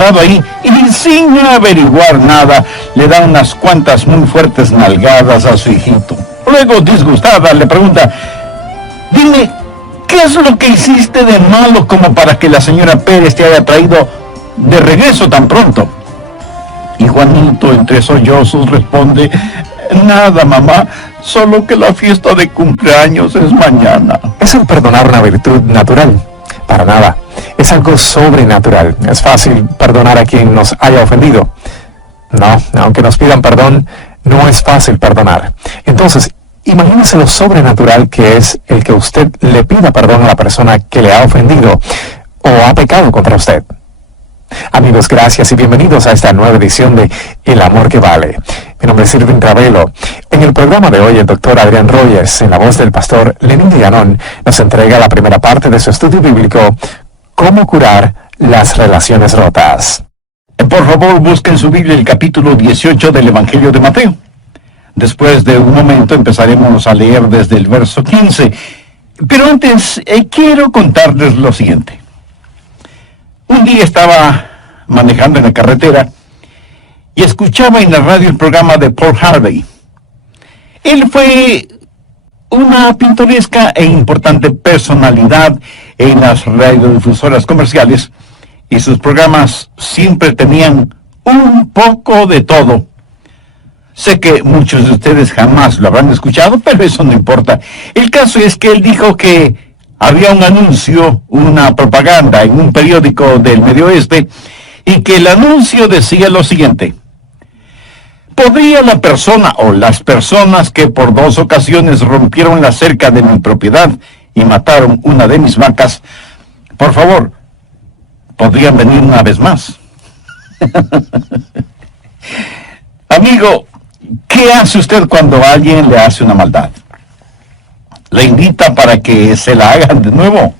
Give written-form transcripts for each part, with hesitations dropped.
parado ahí y sin averiguar nada le da unas cuantas muy fuertes nalgadas a su hijito. Luego, disgustada, le pregunta: dime, ¿qué es lo que hiciste de malo como para que la señora Pérez te haya traído de regreso tan pronto? Y Juanito, entre sollozos, responde: nada, mamá, solo que la fiesta de cumpleaños es mañana. ¿Es el perdonar una virtud natural? Para nada. Es algo sobrenatural. Es fácil perdonar a quien nos haya ofendido. No, aunque nos pidan perdón, no es fácil perdonar. Entonces, imagínese lo sobrenatural que es el que usted le pida perdón a la persona que le ha ofendido o ha pecado contra usted. Amigos, gracias y bienvenidos a esta nueva edición de El Amor que Vale. Mi nombre es Irving Ravelo. En el programa de hoy, el doctor Adrián Rogers, en la voz del pastor Lenín Villanón, nos entrega la primera parte de su estudio bíblico, Cómo curar las relaciones rotas. Por favor, busquen su Biblia el capítulo 18 del Evangelio de Mateo. Después de un momento empezaremos a leer desde el verso 15. Pero antes, quiero contarles lo siguiente. Un día estaba manejando en la carretera y escuchaba en la radio el programa de Paul Harvey. Él fue una pintoresca e importante personalidad en las radiodifusoras comerciales y sus programas siempre tenían un poco de todo. Sé que muchos de ustedes jamás lo habrán escuchado, pero eso no importa. El caso es que él dijo que había un anuncio, una propaganda en un periódico del Medio Oeste, y que el anuncio decía lo siguiente: ¿podría la persona o las personas que por 2 ocasiones rompieron la cerca de mi propiedad y mataron una de mis vacas, por favor, podrían venir una vez más? Amigo, ¿qué hace usted cuando alguien le hace una maldad? Le invita para que se la hagan de nuevo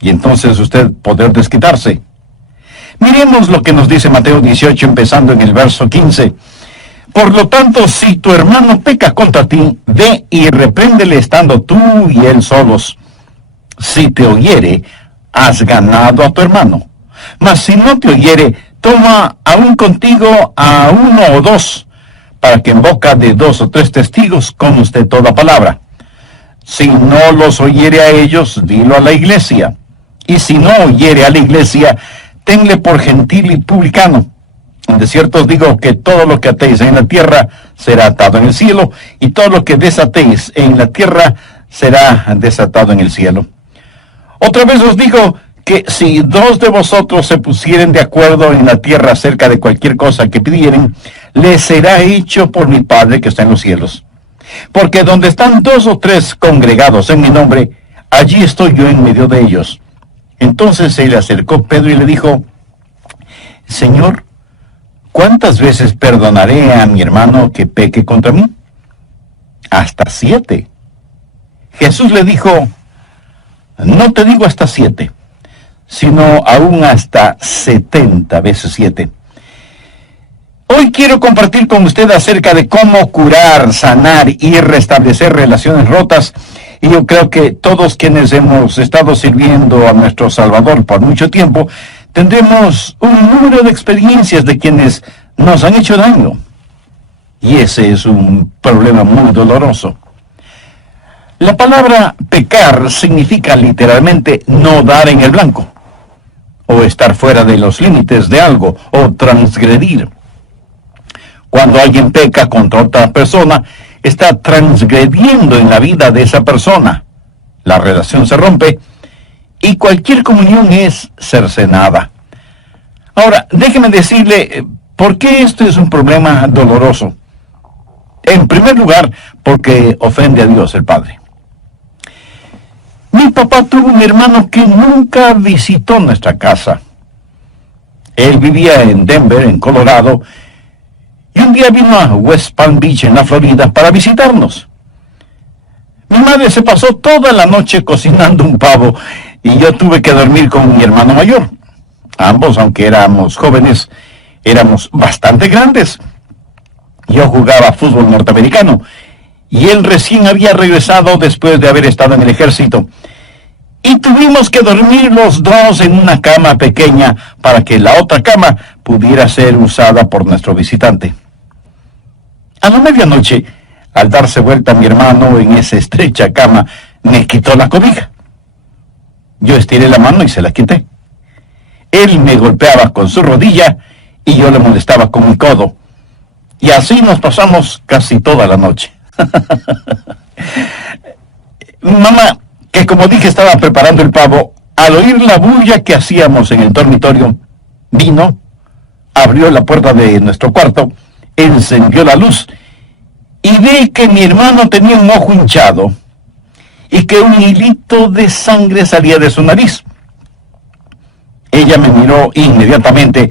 y entonces usted poder desquitarse. Miremos lo que nos dice Mateo 18, empezando en el verso 15. Por lo tanto, si tu hermano peca contra ti, ve y repréndele estando tú y él solos. Si te oyere, has ganado a tu hermano. Mas si no te oyere, toma aún contigo a 1 o 2, para que en boca de 2 o 3 testigos conste toda palabra. Si no los oyere a ellos, dilo a la iglesia. Y si no oyere a la iglesia, tenle por gentil y publicano. De cierto os digo que todo lo que atéis en la tierra será atado en el cielo, y todo lo que desatéis en la tierra será desatado en el cielo. Otra vez os digo que si 2 de vosotros se pusieren de acuerdo en la tierra acerca de cualquier cosa que pidieren, les será hecho por mi Padre que está en los cielos. Porque donde están 2 o 3 congregados en mi nombre, allí estoy yo en medio de ellos. Entonces se le acercó Pedro y le dijo: Señor, ¿cuántas veces perdonaré a mi hermano que peque contra mí? Hasta 7. Jesús le dijo: no te digo hasta 7, sino aún hasta 70 veces 7. Hoy quiero compartir con usted acerca de cómo curar, sanar y restablecer relaciones rotas. Y yo creo que todos quienes hemos estado sirviendo a nuestro Salvador por mucho tiempo, tendremos un número de experiencias de quienes nos han hecho daño. Y ese es un problema muy doloroso. La palabra pecar significa literalmente no dar en el blanco, o estar fuera de los límites de algo, o transgredir. Cuando alguien peca contra otra persona, está transgrediendo en la vida de esa persona. La relación se rompe y cualquier comunión es cercenada. Ahora, déjeme decirle por qué esto es un problema doloroso. En primer lugar, porque ofende a Dios el Padre. Mi papá tuvo un hermano que nunca visitó nuestra casa. Él vivía en Denver, en Colorado, y un día vino a West Palm Beach, en la Florida, para visitarnos. Mi madre se pasó toda la noche cocinando un pavo, y yo tuve que dormir con mi hermano mayor. Ambos, aunque éramos jóvenes, éramos bastante grandes. Yo jugaba fútbol norteamericano, y él recién había regresado después de haber estado en el ejército. y tuvimos que dormir los dos en una cama pequeña para que la otra cama pudiera ser usada por nuestro visitante. A la medianoche, al darse vuelta mi hermano en esa estrecha cama, me quitó la cobija. Yo estiré la mano y se la quité. Él me golpeaba con su rodilla y yo le molestaba con mi codo. Y así nos pasamos casi toda la noche. Mamá, que como dije estaba preparando el pavo, al oír la bulla que hacíamos en el dormitorio, vino, abrió la puerta de nuestro cuarto, encendió la luz y vi que mi hermano tenía un ojo hinchado y que un hilito de sangre salía de su nariz. Ella me miró inmediatamente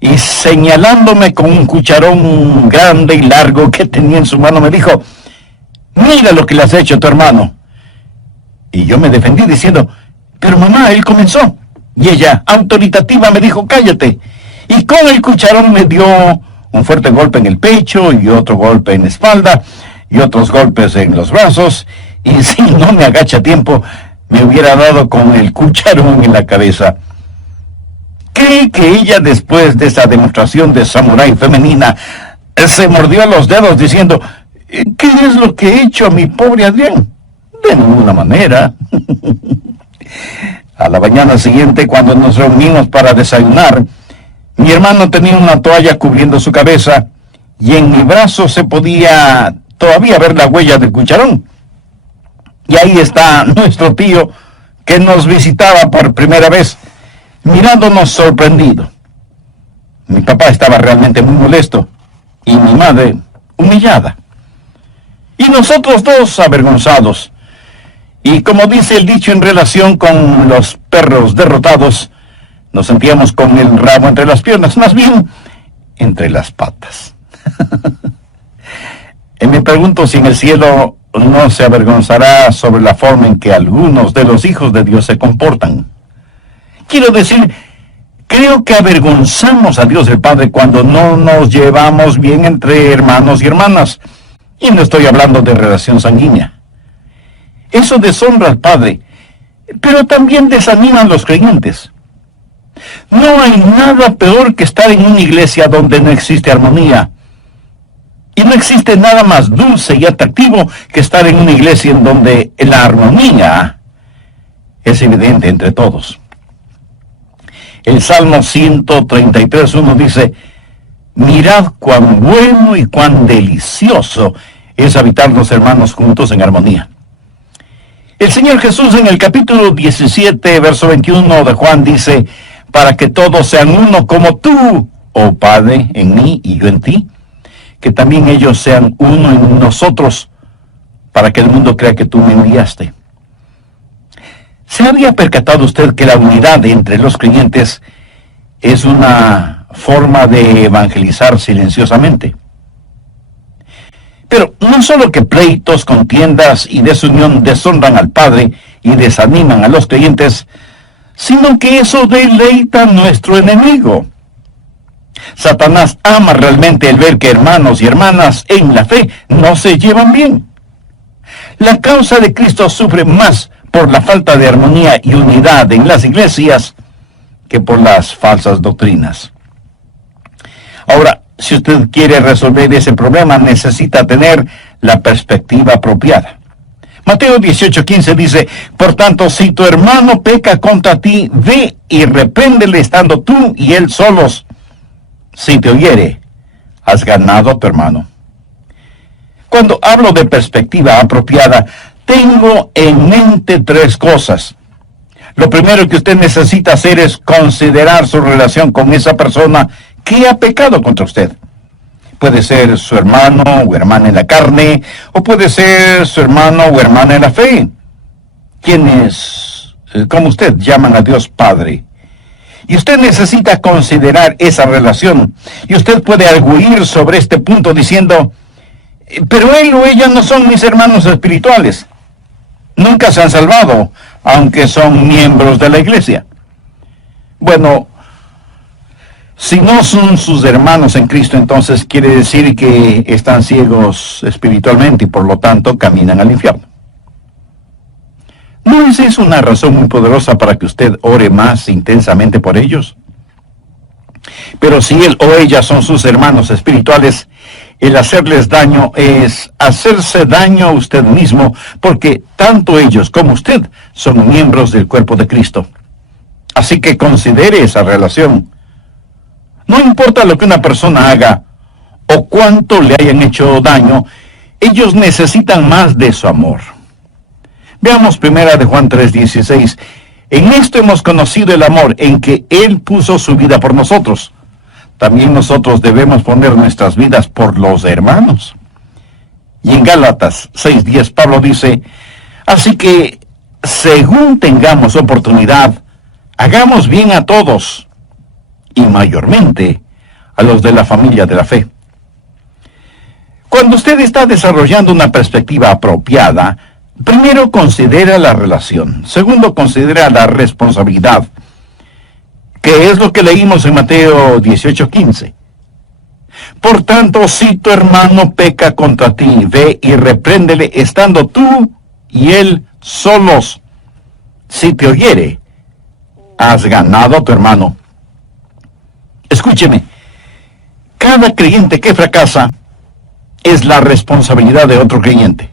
y señalándome con un cucharón grande y largo que tenía en su mano me dijo: mira lo que le has hecho a tu hermano. Y yo me defendí diciendo: pero mamá, él comenzó. Y ella, autoritativa, me dijo: cállate. Y con el cucharón me dio un fuerte golpe en el pecho y otro golpe en la espalda y otros golpes en los brazos. Y si no me agacha a tiempo, me hubiera dado con el cucharón en la cabeza. ¿Cree que ella, después de esa demostración de samurái femenina, se mordió los dedos diciendo: ¿qué es lo que he hecho a mi pobre Adrián? De ninguna manera. A la mañana siguiente, cuando nos reunimos para desayunar, mi hermano tenía una toalla cubriendo su cabeza y en mi brazo se podía todavía ver la huella del cucharón. Y ahí está nuestro tío, que nos visitaba por primera vez, mirándonos sorprendido. Mi papá estaba realmente muy molesto y mi madre humillada. Y nosotros dos avergonzados. Y como dice el dicho en relación con los perros derrotados, nos sentíamos con el rabo entre las piernas, más bien entre las patas. Y me pregunto si en el cielo no se avergonzará sobre la forma en que algunos de los hijos de Dios se comportan. Quiero decir, creo que avergonzamos a Dios el Padre cuando no nos llevamos bien entre hermanos y hermanas. Y no estoy hablando de relación sanguínea. Eso deshonra al Padre, pero también desanima a los creyentes. No hay nada peor que estar en una iglesia donde no existe armonía. Y no existe nada más dulce y atractivo que estar en una iglesia en donde la armonía es evidente entre todos. El Salmo 133:1 dice: mirad cuán bueno y cuán delicioso es habitar los hermanos juntos en armonía. El Señor Jesús en el capítulo 17, verso 21 de Juan dice: para que todos sean uno como tú, oh Padre, en mí y yo en ti, que también ellos sean uno en nosotros, para que el mundo crea que tú me enviaste. ¿Se había percatado usted que la unidad entre los creyentes es una forma de evangelizar silenciosamente? Pero no solo que pleitos, contiendas y desunión deshonran al Padre y desaniman a los creyentes, sino que eso deleita a nuestro enemigo. Satanás ama realmente el ver que hermanos y hermanas en la fe no se llevan bien. La causa de Cristo sufre más por la falta de armonía y unidad en las iglesias que por las falsas doctrinas. Ahora, si usted quiere resolver ese problema, necesita tener la perspectiva apropiada. Mateo 18:15 dice: por tanto, si tu hermano peca contra ti, ve y repréndele estando tú y él solos. Si te oyere, has ganado a tu hermano. Cuando hablo de perspectiva apropiada, tengo en mente tres cosas. Lo primero que usted necesita hacer es considerar su relación con esa persona que ha pecado contra usted. Puede ser su hermano o hermana en la carne, o puede ser su hermano o hermana en la fe, quienes, como usted, llaman a Dios Padre. Y usted necesita considerar esa relación. Y usted puede arguir sobre este punto diciendo: pero él o ella no son mis hermanos espirituales. Nunca se han salvado, aunque son miembros de la iglesia. Bueno, si no son sus hermanos en Cristo, entonces quiere decir que están ciegos espiritualmente y por lo tanto caminan al infierno. ¿No es eso una razón muy poderosa para que usted ore más intensamente por ellos? Pero si él o ella son sus hermanos espirituales, el hacerles daño es hacerse daño a usted mismo, porque tanto ellos como usted son miembros del cuerpo de Cristo. Así que considere esa relación. No importa lo que una persona haga o cuánto le hayan hecho daño, ellos necesitan más de su amor. Veamos 1 Juan 3:16. En esto hemos conocido el amor, en que Él puso su vida por nosotros. También nosotros debemos poner nuestras vidas por los hermanos. Y en Gálatas 6:10 Pablo dice, así que, según tengamos oportunidad, hagamos bien a todos, y mayormente a los de la familia de la fe. Cuando usted está desarrollando una perspectiva apropiada, primero considera la relación, segundo considera la responsabilidad, que es lo que leímos en Mateo 18:15. Por tanto, si tu hermano peca contra ti, ve y repréndele estando tú y él solos. Si te oyere, has ganado a tu hermano. Escúcheme, cada creyente que fracasa es la responsabilidad de otro creyente.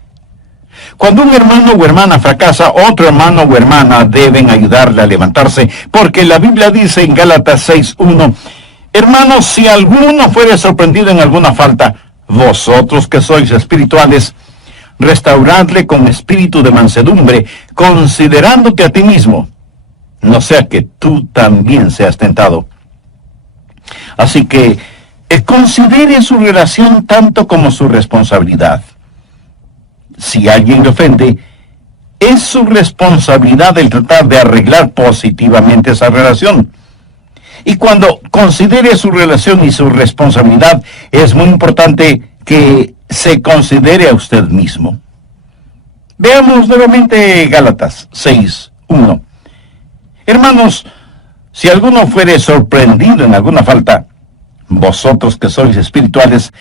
Cuando un hermano o hermana fracasa, otro hermano o hermana deben ayudarle a levantarse, porque la Biblia dice en Gálatas 6:1, hermanos, si alguno fuere sorprendido en alguna falta, vosotros que sois espirituales, restauradle con espíritu de mansedumbre, considerándote a ti mismo, no sea que tú también seas tentado. Así que considere su relación tanto como su responsabilidad. Si alguien le ofende, es su responsabilidad el tratar de arreglar positivamente esa relación. Y cuando considere su relación y su responsabilidad, es muy importante que se considere a usted mismo. Veamos nuevamente Gálatas 6:1. Hermanos, si alguno fuere sorprendido en alguna falta, vosotros que sois espirituales,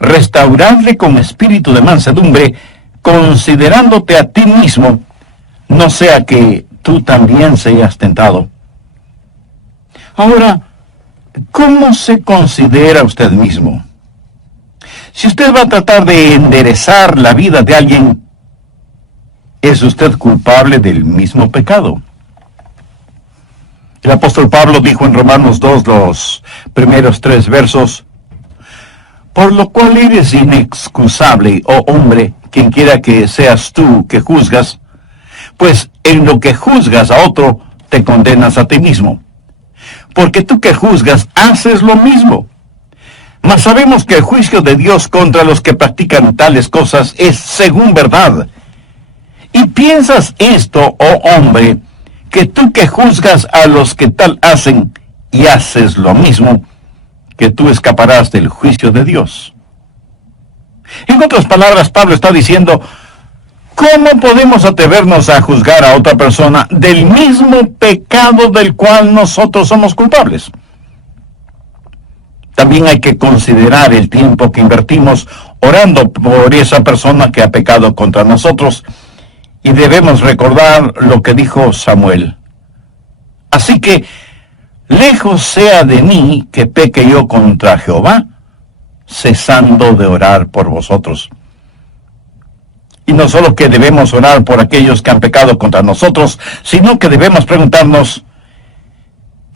restauradle con espíritu de mansedumbre, considerándote a ti mismo, no sea que tú también seas tentado. Ahora, ¿cómo se considera usted mismo? Si usted va a tratar de enderezar la vida de alguien, ¿es usted culpable del mismo pecado? El apóstol Pablo dijo en Romanos 2, los primeros 3 versos, por lo cual eres inexcusable, oh hombre, quien quiera que seas tú que juzgas, pues en lo que juzgas a otro, te condenas a ti mismo. Porque tú que juzgas, haces lo mismo. Mas sabemos que el juicio de Dios contra los que practican tales cosas es según verdad. Y piensas esto, oh hombre, que tú que juzgas a los que tal hacen y haces lo mismo, que tú escaparás del juicio de Dios. En otras palabras, Pablo está diciendo, ¿cómo podemos atrevernos a juzgar a otra persona del mismo pecado del cual nosotros somos culpables? También hay que considerar el tiempo que invertimos orando por esa persona que ha pecado contra nosotros, y debemos recordar lo que dijo Samuel. Así que, lejos sea de mí que peque yo contra Jehová, cesando de orar por vosotros. Y no solo que debemos orar por aquellos que han pecado contra nosotros, sino que debemos preguntarnos,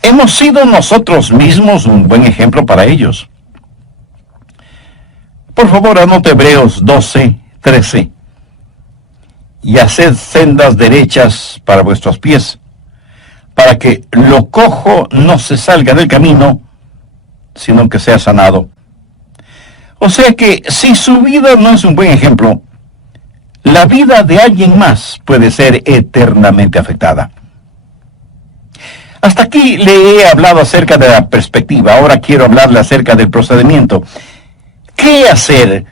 ¿hemos sido nosotros mismos un buen ejemplo para ellos? Por favor, anote Hebreos 12:13. Y haced sendas derechas para vuestros pies, para que lo cojo no se salga del camino, sino que sea sanado. O sea que si su vida no es un buen ejemplo, la vida de alguien más puede ser eternamente afectada. Hasta aquí le he hablado acerca de la perspectiva, ahora quiero hablarle acerca del procedimiento. ¿Qué hacer?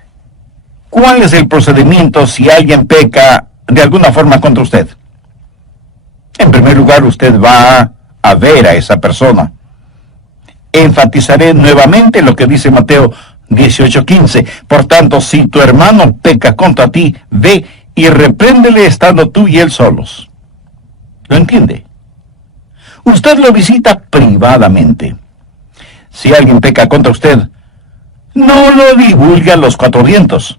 ¿Cuál es el procedimiento si alguien peca de alguna forma contra usted? En primer lugar, usted va a ver a esa persona. Enfatizaré nuevamente lo que dice Mateo 18:15. Por tanto, si tu hermano peca contra ti, ve y repréndele estando tú y él solos. ¿Lo entiende? Usted lo visita privadamente. Si alguien peca contra usted, no lo divulgue a los cuatro vientos.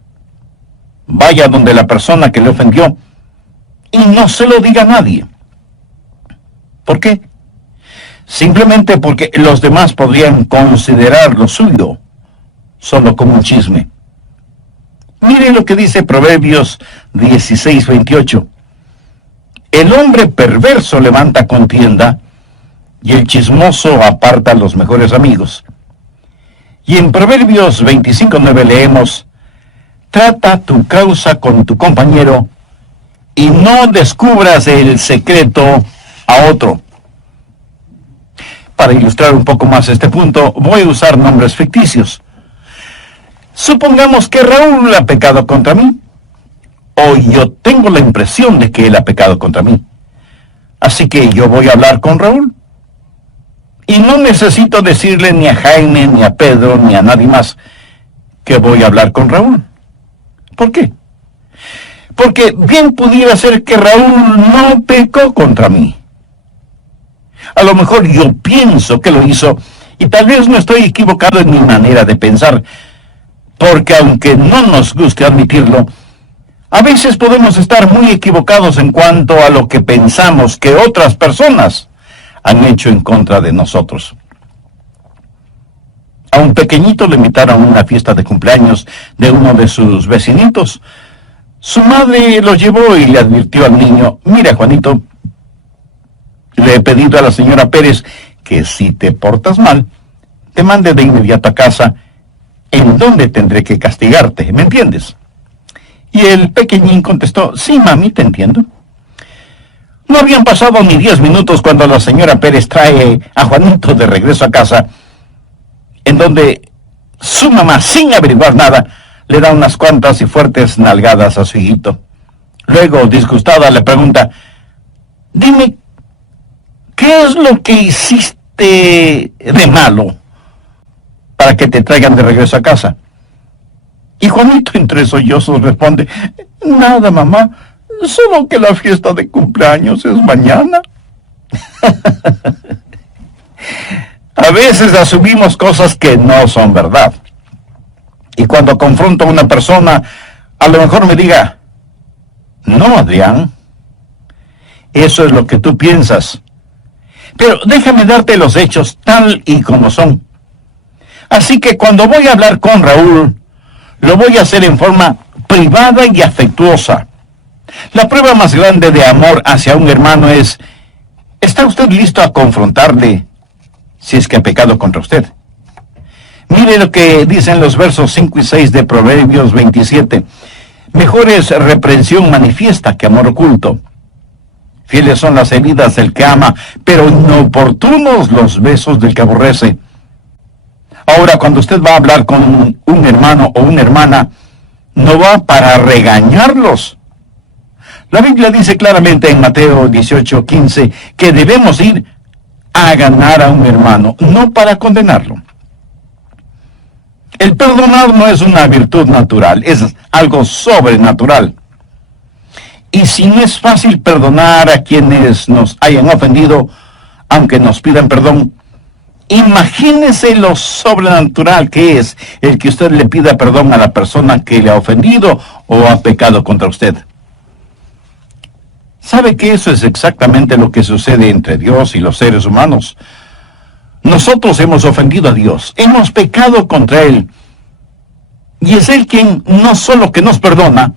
Vaya donde la persona que le ofendió y no se lo diga a nadie. ¿Por qué? Simplemente porque los demás podrían considerar lo suyo solo como un chisme. Mire lo que dice Proverbios 16:28. El hombre perverso levanta contienda y el chismoso aparta a los mejores amigos. Y en Proverbios 25:9 leemos: trata tu causa con tu compañero y no descubras el secreto a otro. Para ilustrar un poco más este punto, voy a usar nombres ficticios. Supongamos que Raúl ha pecado contra mí, o yo tengo la impresión de que él ha pecado contra mí. Así que yo voy a hablar con Raúl. Y no necesito decirle ni a Jaime, ni a Pedro, ni a nadie más que voy a hablar con Raúl. ¿Por qué? Porque bien pudiera ser que Raúl no pecó contra mí. A lo mejor yo pienso que lo hizo, y tal vez no estoy equivocado en mi manera de pensar, porque aunque no nos guste admitirlo, a veces podemos estar muy equivocados en cuanto a lo que pensamos que otras personas han hecho en contra de nosotros. A un pequeñito le invitaron a una fiesta de cumpleaños de uno de sus vecinitos. Su madre lo llevó y le advirtió al niño: mira, Juanito, le he pedido a la señora Pérez que si te portas mal, te mande de inmediato a casa, en donde tendré que castigarte, ¿me entiendes? Y el pequeñín contestó: sí, mami, te entiendo. No habían pasado ni 10 minutos cuando la señora Pérez trae a Juanito de regreso a casa, en donde su mamá, sin averiguar nada, le da unas cuantas y fuertes nalgadas a su hijito. Luego, disgustada, le pregunta: dime, ¿qué es lo que hiciste de malo para que te traigan de regreso a casa? Y Juanito, entre sollozos, responde: nada, mamá, solo que la fiesta de cumpleaños es mañana. A veces asumimos cosas que no son verdad. Y cuando confronto a una persona, a lo mejor me diga: no, Adrián, eso es lo que tú piensas. Pero déjame darte los hechos tal y como son. Así que cuando voy a hablar con Raúl, lo voy a hacer en forma privada y afectuosa. La prueba más grande de amor hacia un hermano es: ¿está usted listo a confrontarle si es que ha pecado contra usted? Mire lo que dicen los versos 5 y 6 de Proverbios 27. Mejor es reprensión manifiesta que amor oculto. Fieles son las heridas del que ama, pero inoportunos los besos del que aborrece. Ahora, cuando usted va a hablar con un hermano o una hermana, no va para regañarlos. La Biblia dice claramente en Mateo 18:15 que debemos ir a ganar a un hermano, no para condenarlo. El perdonar no es una virtud natural, es algo sobrenatural. Y si no es fácil perdonar a quienes nos hayan ofendido, aunque nos pidan perdón, imagínese lo sobrenatural que es el que usted le pida perdón a la persona que le ha ofendido o ha pecado contra usted. ¿Sabe que eso es exactamente lo que sucede entre Dios y los seres humanos? Nosotros hemos ofendido a Dios, hemos pecado contra Él, y es Él quien no solo que nos perdona,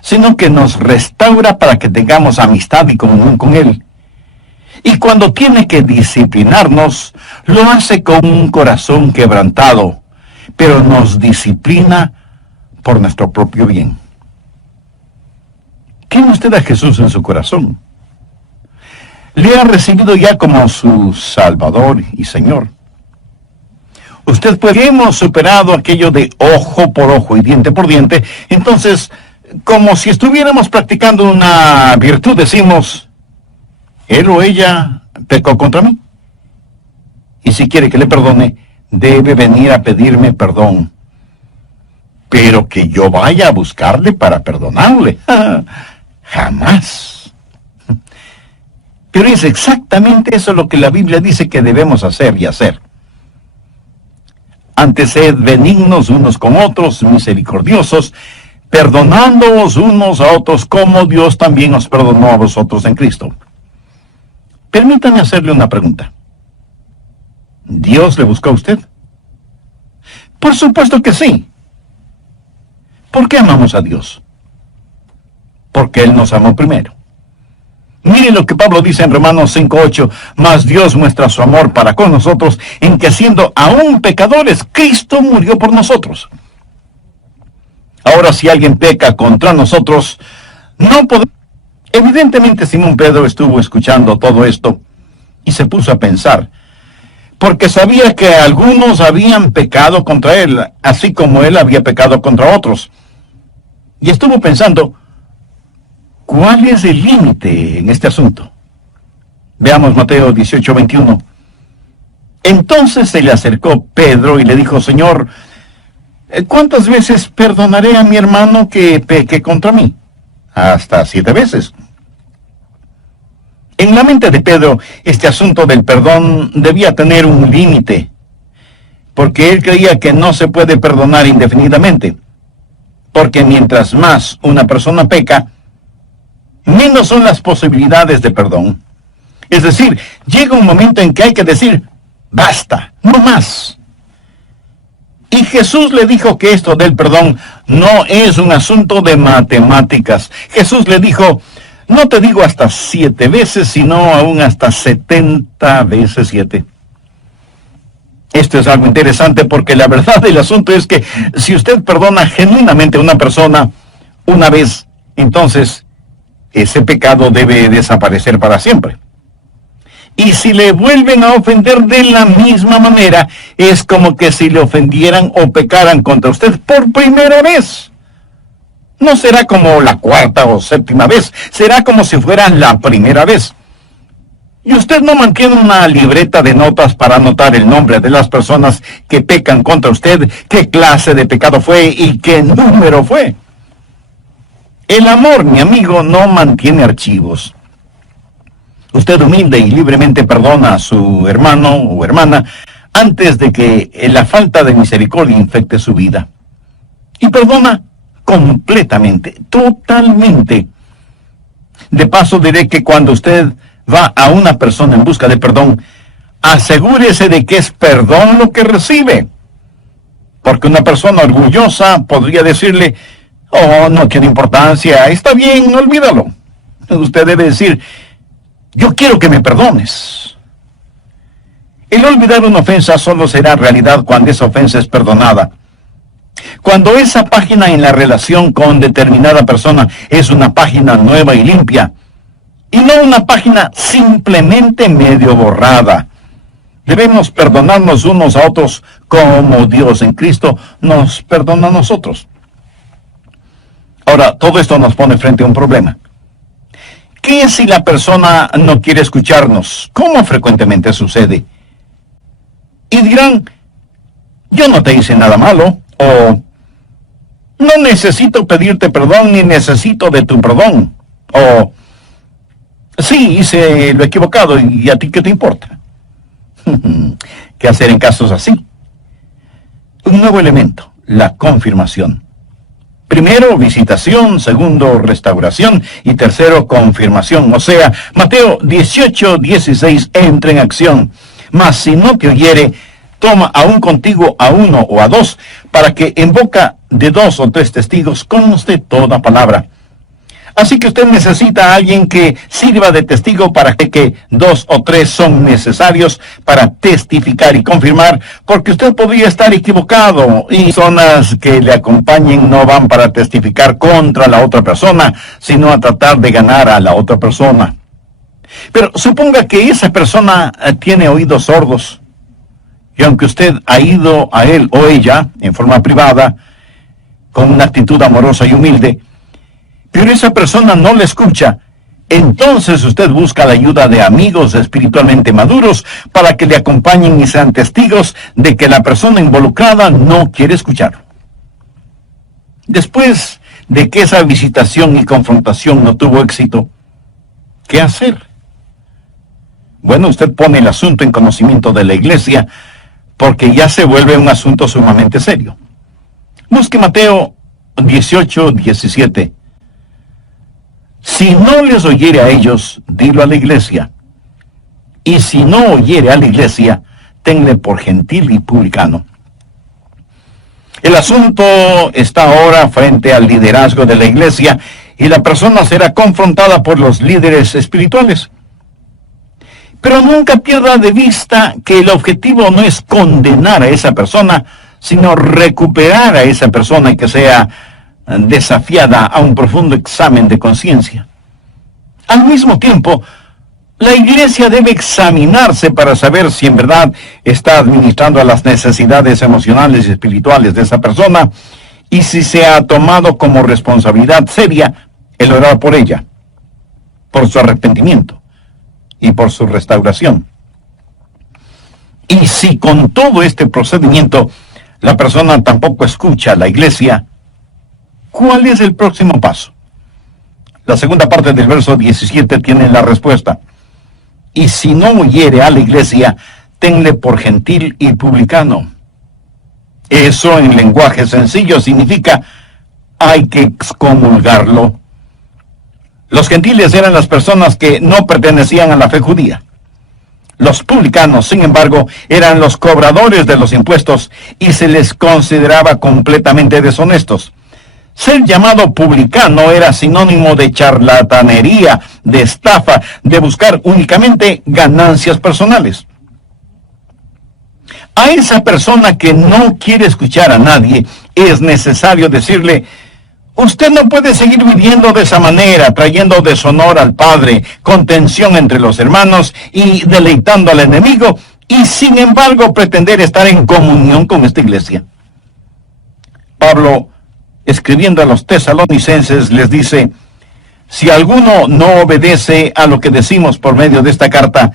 sino que nos restaura para que tengamos amistad y comunión con Él. Y cuando tiene que disciplinarnos, lo hace con un corazón quebrantado, pero nos disciplina por nuestro propio bien. ¿Tiene usted a Jesús en su corazón? ¿Le ha recibido ya como su Salvador y Señor? Usted puede, hemos superado aquello de ojo por ojo y diente por diente, entonces, como si estuviéramos practicando una virtud, decimos: él o ella pecó contra mí. Y si quiere que le perdone, debe venir a pedirme perdón. Pero que yo vaya a buscarle para perdonarle, jamás. Pero es exactamente eso lo que la Biblia dice que debemos hacer y hacer. Antes sed benignos unos con otros, misericordiosos, perdonándoos unos a otros como Dios también os perdonó a vosotros en Cristo. Permítame hacerle una pregunta. ¿Dios le buscó a usted? Por supuesto que sí. ¿Por qué amamos a Dios? Porque Él nos amó primero. Mire lo que Pablo dice en Romanos 5:8, mas Dios muestra su amor para con nosotros, en que siendo aún pecadores, Cristo murió por nosotros. Ahora si alguien peca contra nosotros, no podemos... Evidentemente Simón Pedro estuvo escuchando todo esto y se puso a pensar, porque sabía que algunos habían pecado contra él, así como él había pecado contra otros. Y estuvo pensando, ¿cuál es el límite en este asunto? Veamos Mateo 18:21. Entonces se le acercó Pedro y le dijo, Señor, ¿cuántas veces perdonaré a mi hermano que peque contra mí? Hasta 7 veces. En la mente de Pedro, este asunto del perdón debía tener un límite, porque él creía que no se puede perdonar indefinidamente, porque mientras más una persona peca, menos son las posibilidades de perdón. Es decir, llega un momento en que hay que decir, basta, no más. Y Jesús le dijo que esto del perdón no es un asunto de matemáticas. Jesús le dijo, no te digo hasta 7 veces, sino aún hasta 70 veces 7. Esto es algo interesante porque la verdad del asunto es que si usted perdona genuinamente a una persona una vez, entonces ese pecado debe desaparecer para siempre. Y si le vuelven a ofender de la misma manera, es como que si le ofendieran o pecaran contra usted por primera vez. No será como la 4ª o 7ª vez, será como si fuera la primera vez. Y usted no mantiene una libreta de notas para anotar el nombre de las personas que pecan contra usted, qué clase de pecado fue y qué número fue. El amor, mi amigo, no mantiene archivos. Usted humilde y libremente perdona a su hermano o hermana antes de que la falta de misericordia infecte su vida. Y perdona completamente, totalmente. De paso diré que cuando usted va a una persona en busca de perdón, asegúrese de que es perdón lo que recibe. Porque una persona orgullosa podría decirle, oh, no tiene importancia, está bien, olvídalo. Usted debe decir, yo quiero que me perdones. El olvidar una ofensa solo será realidad cuando esa ofensa es perdonada. Cuando esa página en la relación con determinada persona es una página nueva y limpia, y no una página simplemente medio borrada. Debemos perdonarnos unos a otros como Dios en Cristo nos perdona a nosotros. Ahora, todo esto nos pone frente a un problema. ¿Qué si la persona no quiere escucharnos? ¿Cómo frecuentemente sucede? Y dirán, yo no te hice nada malo, o no necesito pedirte perdón ni necesito de tu perdón, o sí, hice lo equivocado y a ti qué te importa. ¿Qué hacer en casos así? Un nuevo elemento, la confirmación. Primero, visitación, segundo, restauración y tercero, confirmación. O sea, Mateo 18:16 entra en acción. Mas si no te oyere, toma aún contigo a 1 o a 2, para que en boca de 2 o 3 testigos conste toda palabra. Así que usted necesita a alguien que sirva de testigo para que 2 o 3 son necesarios para testificar y confirmar, porque usted podría estar equivocado y personas que le acompañen no van para testificar contra la otra persona, sino a tratar de ganar a la otra persona. Pero suponga que esa persona tiene oídos sordos, y aunque usted ha ido a él o ella en forma privada, con una actitud amorosa y humilde, pero esa persona no le escucha, entonces usted busca la ayuda de amigos espiritualmente maduros para que le acompañen y sean testigos de que la persona involucrada no quiere escuchar. Después de que esa visitación y confrontación no tuvo éxito, ¿qué hacer? bueno, usted pone el asunto en conocimiento de la iglesia, porque ya se vuelve un asunto sumamente serio. Busque Mateo 18:17. Si no les oyere a ellos, dilo a la iglesia. Y si no oyere a la iglesia, tenle por gentil y publicano. El asunto está ahora frente al liderazgo de la iglesia y la persona será confrontada por los líderes espirituales. Pero nunca pierda de vista que el objetivo no es condenar a esa persona, sino recuperar a esa persona y que sea desafiada a un profundo examen de conciencia. Al mismo tiempo, la iglesia debe examinarse para saber si en verdad está administrando a las necesidades emocionales y espirituales de esa persona y si se ha tomado como responsabilidad seria el orar por ella, por su arrepentimiento y por su restauración. Y si con todo este procedimiento la persona tampoco escucha a la iglesia, ¿cuál es el próximo paso? La segunda parte del verso 17 tiene la respuesta. Y si no oyere a la iglesia, tenle por gentil y publicano. Eso en lenguaje sencillo significa hay que excomulgarlo. Los gentiles eran las personas que no pertenecían a la fe judía. Los publicanos, sin embargo, eran los cobradores de los impuestos y se les consideraba completamente deshonestos. Ser llamado publicano era sinónimo de charlatanería, de estafa, de buscar únicamente ganancias personales. A esa persona que no quiere escuchar a nadie, es necesario decirle: usted no puede seguir viviendo de esa manera, trayendo deshonor al Padre, contención entre los hermanos y deleitando al enemigo, y sin embargo pretender estar en comunión con esta iglesia. Pablo, escribiendo a los tesalonicenses, les dice: si alguno no obedece a lo que decimos por medio de esta carta,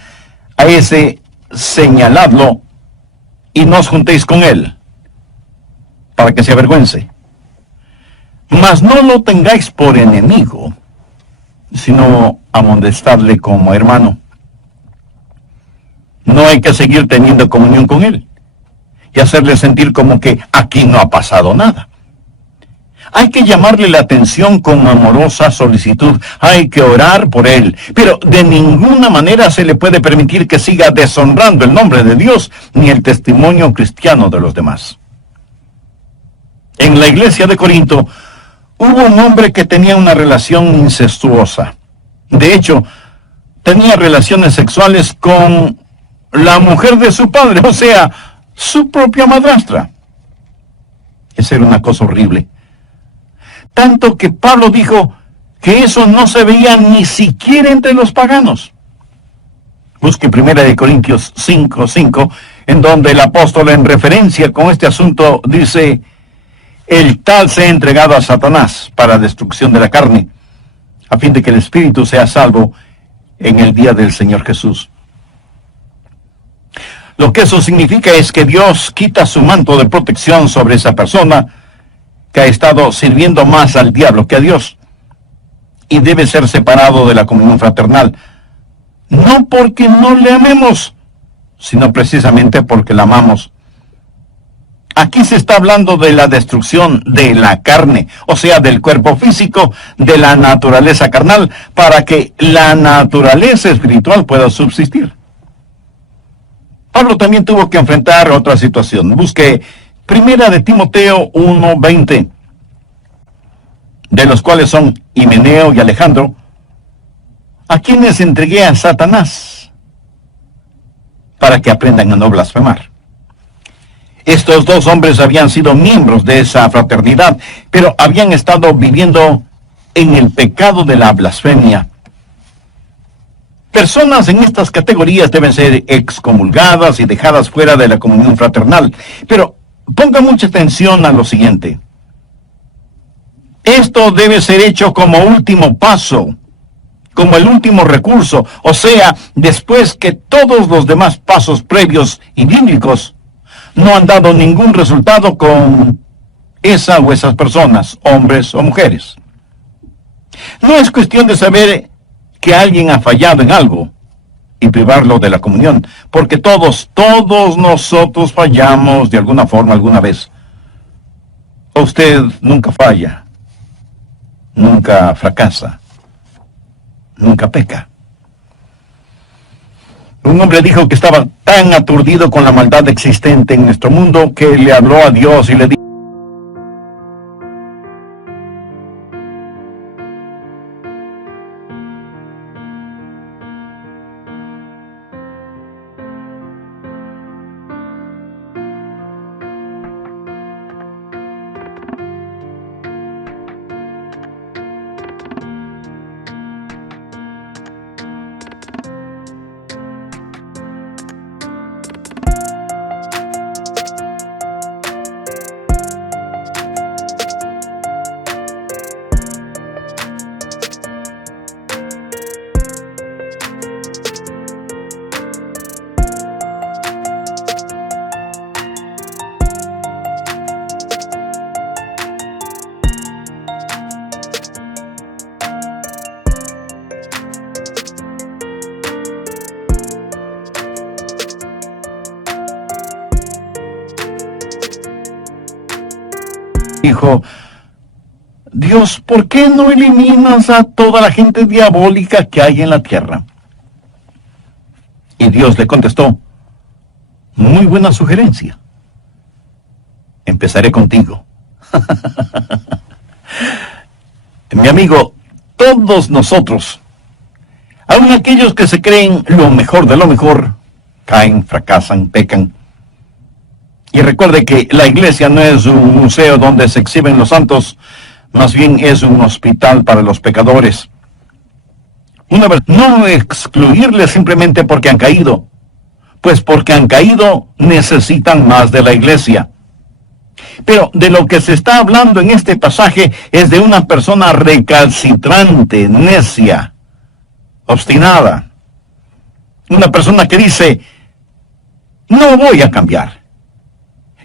a ese señaladlo y no os juntéis con él, para que se avergüence. Mas no lo tengáis por enemigo, sino amonestadle como hermano. No hay que seguir teniendo comunión con él y hacerle sentir como que aquí no ha pasado nada. Hay que llamarle la atención con amorosa solicitud. Hay que orar por él. Pero de ninguna manera se le puede permitir que siga deshonrando el nombre de Dios ni el testimonio cristiano de los demás. En la iglesia de Corinto hubo un hombre que tenía una relación incestuosa. De hecho, tenía relaciones sexuales con la mujer de su padre, o sea, su propia madrastra. Esa era una cosa horrible. Tanto que Pablo dijo que eso no se veía ni siquiera entre los paganos. Busque 1 Corintios 5:5, en donde el apóstol, en referencia con este asunto, dice: el tal se ha entregado a Satanás para destrucción de la carne, a fin de que el espíritu sea salvo en el día del Señor Jesús. Lo que eso significa es que Dios quita su manto de protección sobre esa persona que ha estado sirviendo más al diablo que a Dios, y debe ser separado de la comunión fraternal, no porque no le amemos, sino precisamente porque la amamos. Aquí se está hablando de la destrucción de la carne, o sea, del cuerpo físico, de la naturaleza carnal, para que la naturaleza espiritual pueda subsistir. Pablo también tuvo que enfrentar otra situación. Busque 1 Timoteo 1:20, de los cuales son Himeneo y Alejandro, a quienes entregué a Satanás para que aprendan a no blasfemar. Estos dos hombres habían sido miembros de esa fraternidad, pero habían estado viviendo en el pecado de la blasfemia. Personas en estas categorías deben ser excomulgadas y dejadas fuera de la comunión fraternal. Pero ponga mucha atención a lo siguiente. Esto debe ser hecho como último paso, como el último recurso, o sea, después que todos los demás pasos previos y bíblicos no han dado ningún resultado con esa o esas personas, hombres o mujeres. No es cuestión de saber que alguien ha fallado en algo. y privarlo de la comunión, porque todos nosotros fallamos de alguna forma alguna vez. Usted nunca falla, nunca fracasa, nunca peca. Un hombre dijo que estaba tan aturdido con la maldad existente en nuestro mundo que le habló a Dios y le dijo: Dios, ¿por qué no eliminas a toda la gente diabólica que hay en la tierra? Y Dios le contestó: muy buena sugerencia. Empezaré contigo. Mi amigo, todos nosotros, aun aquellos que se creen lo mejor de lo mejor, caen, fracasan, pecan. Y recuerde que la iglesia no es un museo donde se exhiben los santos, más bien es un hospital para los pecadores. Una vez, no excluirles simplemente porque han caído, pues porque han caído necesitan más de la iglesia. Pero de lo que se está hablando en este pasaje es de una persona recalcitrante, necia, obstinada. Una persona que dice: no voy a cambiar.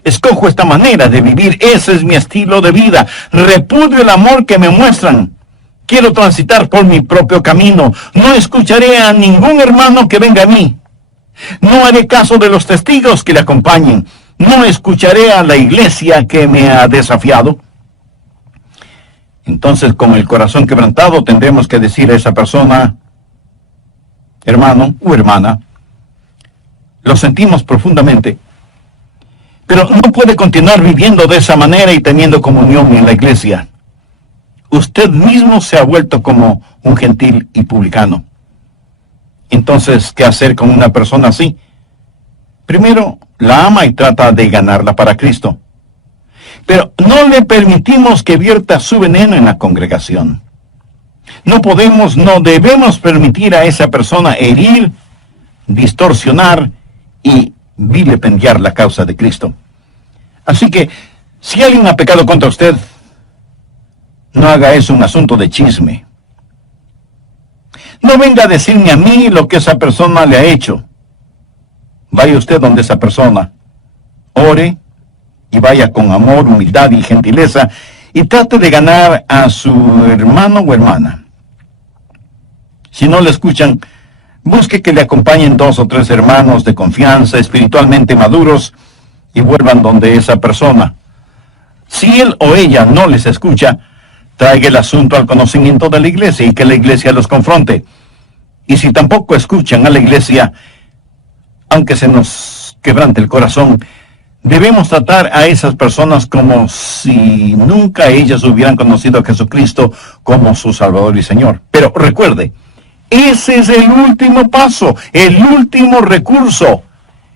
Escojo esta manera de vivir, ese es mi estilo de vida. Repudio el amor que me muestran. Quiero transitar por mi propio camino. No escucharé a ningún hermano que venga a mí. No haré caso de los testigos que le acompañen. No escucharé a la iglesia que me ha desafiado. Entonces, con el corazón quebrantado, tendremos que decir a esa persona: hermano o hermana, lo sentimos profundamente, pero no puede continuar viviendo de esa manera y teniendo comunión en la iglesia. Usted mismo se ha vuelto como un gentil y publicano. Entonces, ¿qué hacer con una persona así? Primero, la ama y trata de ganarla para Cristo. Pero no le permitimos que vierta su veneno en la congregación. No debemos permitir a esa persona herir, distorsionar y vilipendiar la causa de Cristo. Así que, si alguien ha pecado contra usted, no haga eso un asunto de chisme. No venga a decirme a mí lo que esa persona le ha hecho. Vaya usted donde esa persona, ore y vaya con amor, humildad y gentileza y trate de ganar a su hermano o hermana. Si no le escuchan, busque que le acompañen 2 o 3 hermanos de confianza, espiritualmente maduros, y vuelvan donde esa persona. Si él o ella no les escucha, traiga el asunto al conocimiento de la iglesia y que la iglesia los confronte. Y si tampoco escuchan a la iglesia, aunque se nos quebrante el corazón, debemos tratar a esas personas como si nunca ellas hubieran conocido a Jesucristo como su Salvador y Señor. Pero recuerde, ese es el último paso, el último recurso.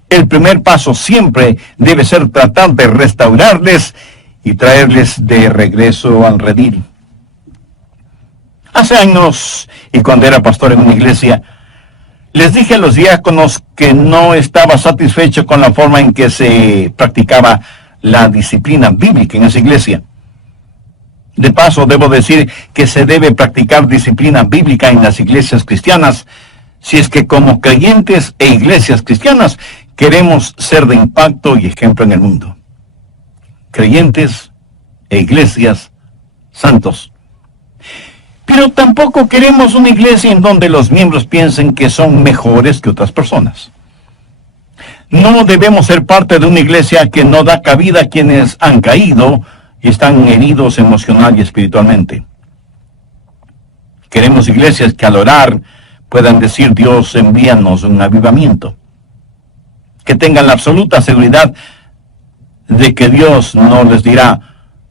El primer paso siempre debe ser tratar de restaurarles y traerles de regreso al redil. Hace años, y cuando era pastor en una iglesia, les dije a los diáconos que no estaba satisfecho con la forma en que se practicaba la disciplina bíblica en esa iglesia. De paso, debo decir que se debe practicar disciplina bíblica en las iglesias cristianas, si es que como creyentes e iglesias cristianas queremos ser de impacto y ejemplo en el mundo. Creyentes e iglesias santos. Pero tampoco queremos una iglesia en donde los miembros piensen que son mejores que otras personas. No debemos ser parte de una iglesia que no da cabida a quienes han caído y están heridos emocional y espiritualmente. Queremos iglesias que al orar puedan decir: Dios, envíanos un avivamiento. Que tengan la absoluta seguridad de que Dios no les dirá: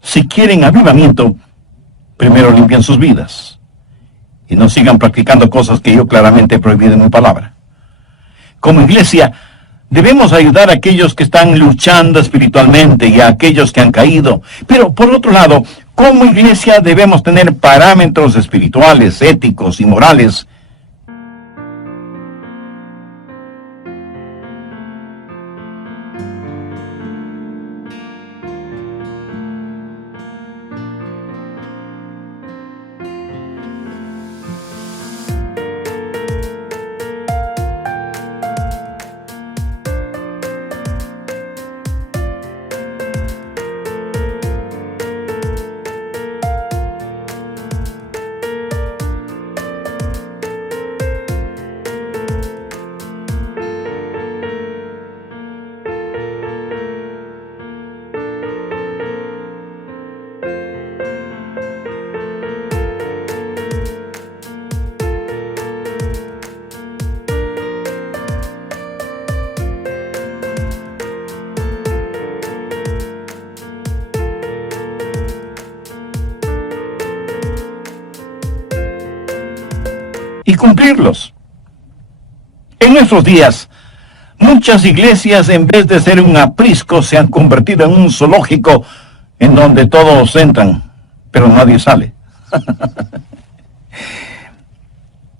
si quieren avivamiento, primero limpian sus vidas y no sigan practicando cosas que yo claramente he prohibido en mi palabra. Como iglesia, debemos ayudar a aquellos que están luchando espiritualmente y a aquellos que han caído. Pero por otro lado, como iglesia debemos tener parámetros espirituales, éticos y morales y cumplirlos. En nuestros días, muchas iglesias, en vez de ser un aprisco, se han convertido en un zoológico en donde todos entran, pero nadie sale.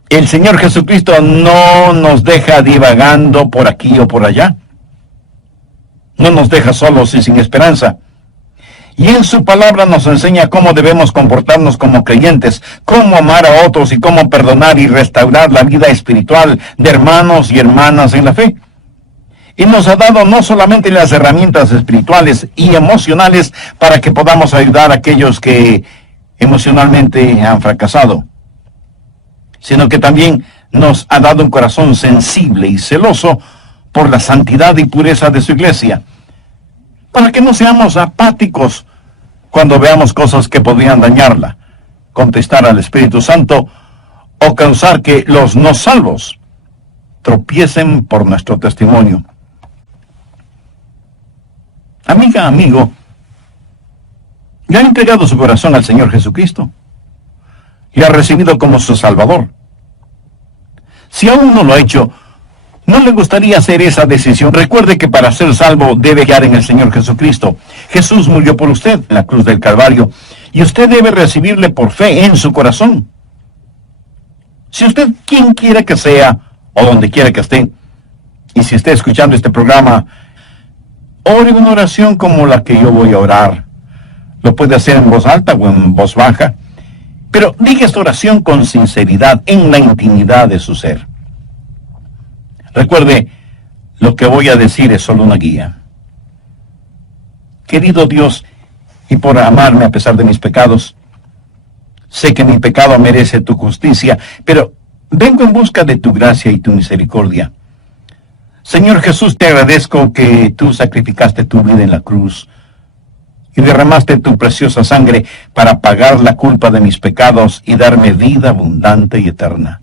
El Señor Jesucristo no nos deja divagando por aquí o por allá. No nos deja solos y sin esperanza. Y en su palabra nos enseña cómo debemos comportarnos como creyentes, cómo amar a otros y cómo perdonar y restaurar la vida espiritual de hermanos y hermanas en la fe. Y nos ha dado no solamente las herramientas espirituales y emocionales para que podamos ayudar a aquellos que emocionalmente han fracasado, sino que también nos ha dado un corazón sensible y celoso por la santidad y pureza de su iglesia, para que no seamos apáticos cuando veamos cosas que podrían dañarla, contestar al Espíritu Santo o causar que los no salvos tropiecen por nuestro testimonio. Amiga, amigo, ¿ya ha entregado su corazón al Señor Jesucristo? ¿Y ha recibido como su Salvador? Si aún no lo ha hecho, ¿no le gustaría hacer esa decisión? Recuerde que para ser salvo debe guiar en el Señor Jesucristo. Jesús murió por usted en la cruz del Calvario y usted debe recibirle por fe en su corazón. Si usted, quien quiera que sea o donde quiera que esté, y si esté escuchando este programa, ore una oración como la que yo voy a orar. Lo puede hacer en voz alta o en voz baja, pero diga esta oración con sinceridad en la intimidad de su ser. Recuerde, lo que voy a decir es solo una guía. Querido Dios, y por amarme a pesar de mis pecados, sé que mi pecado merece tu justicia, pero vengo en busca de tu gracia y tu misericordia. Señor Jesús, te agradezco que tú sacrificaste tu vida en la cruz y derramaste tu preciosa sangre para pagar la culpa de mis pecados y darme vida abundante y eterna.